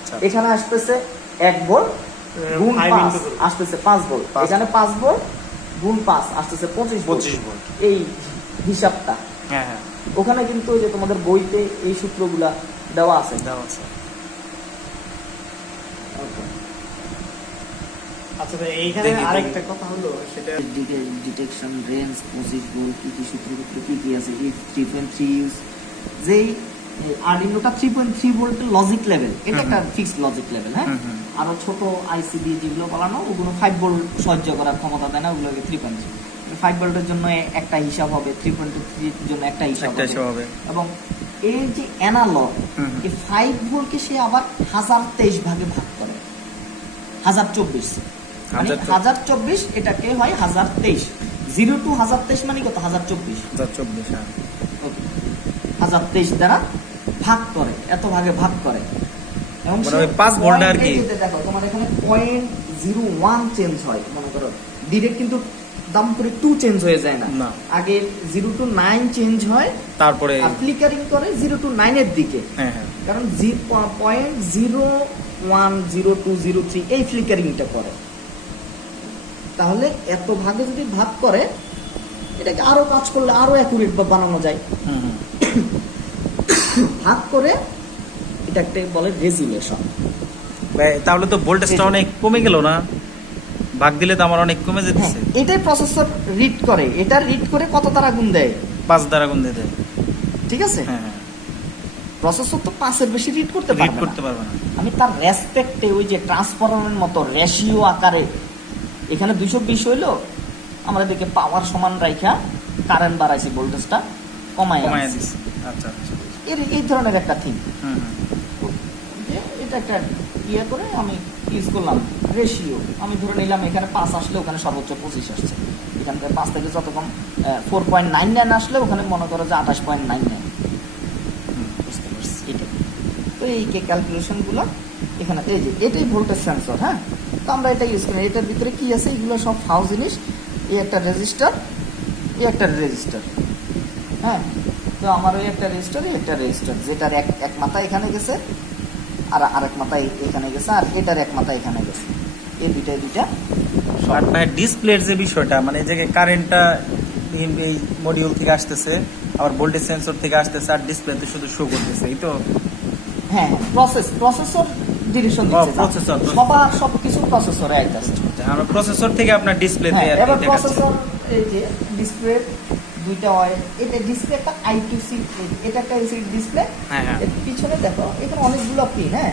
আচ্ছা এখানে আসতেছে 1 ভোল্ট গুণ 5 আসতেছে 5 ভোল্ট, এখানে 5 ভোল্ট গুণ 5 আসতেছে 25 ভোল্ট। এই হিসাবটা হ্যাঁ হ্যাঁ ওখানে কিন্তু ওই যে তোমাদের বইতে এই সূত্রগুলা দেওয়া আছে। আচ্ছা ভাই এইখানে আরেকটা কথা হলো সেটা ডিটেকশন রেঞ্জ 25 ভোল্ট কি কি সূত্রপত্র কি কি আছে, ইফ 3.3 ইউজ যেই আরডিনোটা 3.3 ভোল্টের লজিক লেভেল, এটা একটা ফিক্সড লজিক লেভেল। হ্যাঁ, আরো ছোট আইসিডি যেগুলো বলানো ওগুলো 5 ভোল্ট সহ্য করার ক্ষমতা দেয় না, ওগুলোকে 3.3। 5 ভোল্টের জন্য একটা হিসাব হবে, 3.3 এর জন্য একটা হিসাব হবে। এবং এই যে অ্যানালগ এই 5 ভোল্টকে সে আবার 1023 ভাগে ভাগ করে, 1024 মানে 1024 এটাকে হয় 1023। 0 টু 1023 মানে কত? 1024। 1023 দ্বারা ভাগ করে, এত ভাগে ভাগ করে। এবং 5 ভোল্ট আর কি দেখো তোমার এখানে 0.01 চেঞ্জ হয়, মনে করো ডিরেক্ট কিন্তু দাম করে 2 চেঞ্জ হয়ে যায় না, আগে 0 টু 9 চেঞ্জ হয়, তারপরে ফ্লিকারিং করে 0 টু 9 এর দিকে। কারণ 0.010203 এই ফ্লিকারিংটা করে। তাহলে এত ভাগে যদি ভাগ করে এটাকে আরো কাজ করলে আরো অ্যাকুরেট বানানো যায়। ভাগ করে এটাকে বলে রেজুলেশন। তাহলে তো ভোল্টেজটা অনেক কমে গেল না? ভাগ দিলে তো আমার অনেক কমে যেতেছে। এটাই প্রসেসর রিড করে, এটা রিড করে কত দ্বারা গুণ দেয়? 5 দ্বারা গুণ দেয়। ঠিক আছে, প্রসেসর তো 5 এর বেশি রিড করতে পারবে না। আমি তার রেসপেক্টে ওই যে ট্রান্সফরমারের মতো রেশিও আকারে এখানে 220 হইলো, আমরা দিকে পাওয়ার সমান রাইখা কারেন্ট বাড়াইছি, ভোল্টেজটা কমায় দিছি। আচ্ছা আচ্ছা, এই ধরনের একটা থিং। এটা একটা ইয়ে করে আমি ইউজ করলাম রেশিও। আমি ধরে নিলাম এখানে 5 আসলে ওখানে সর্বোচ্চ 25 আসছে, এখান থেকে 5 থেকে যত কম 4.99 আসলে ওখানে মনে করো যে 28.99। বুঝতে পারছি এটা। তো এই ক্যালকুলেশনগুলো এখানে এই যে এটাই ভোল্টেজ সেন্সর। হ্যাঁ, তো আমরা এটা ইউজ করি। এটার ভিতরে কি আছে? এগুলো সব ফাউ জিনিস। এই একটা রেজিস্টার, এই একটা রেজিস্টার। হ্যাঁ, তো আমার ওই একটা রেজিস্টার, এই একটা রেজিস্টার, যেটার এক মাথা এখানে গেছে আর আরেক মাথা এখানে গেছে, আর এটার এক মাথা এখানে গেছে। এই দুইটা আর ভাই ডিসপ্লের যে বিষয়টা, মানে এই যে কারেন্টটা এই মডিউল থেকে আসতেছে, আবার ভোল্টেজ সেন্সর থেকে আসতেছে, আর ডিসপ্লেতে শুধু শো করতেছে, এই তো। হ্যাঁ, প্রসেসর ডিরেকশন দিচ্ছে, সবকিছু প্রসেসরে আইতাছে। আমরা প্রসেসর থেকে আপনার ডিসপ্লেতে আর এবার প্রসেসর এই যে ডিসপ্লে দুইটা হয়, এটা ডিসপ্লে একটা I2C, এটা একটা এলসিডি ডিসপ্লে। এর পিছনে দেখো এখানে অনেকগুলো পিন। হ্যাঁ,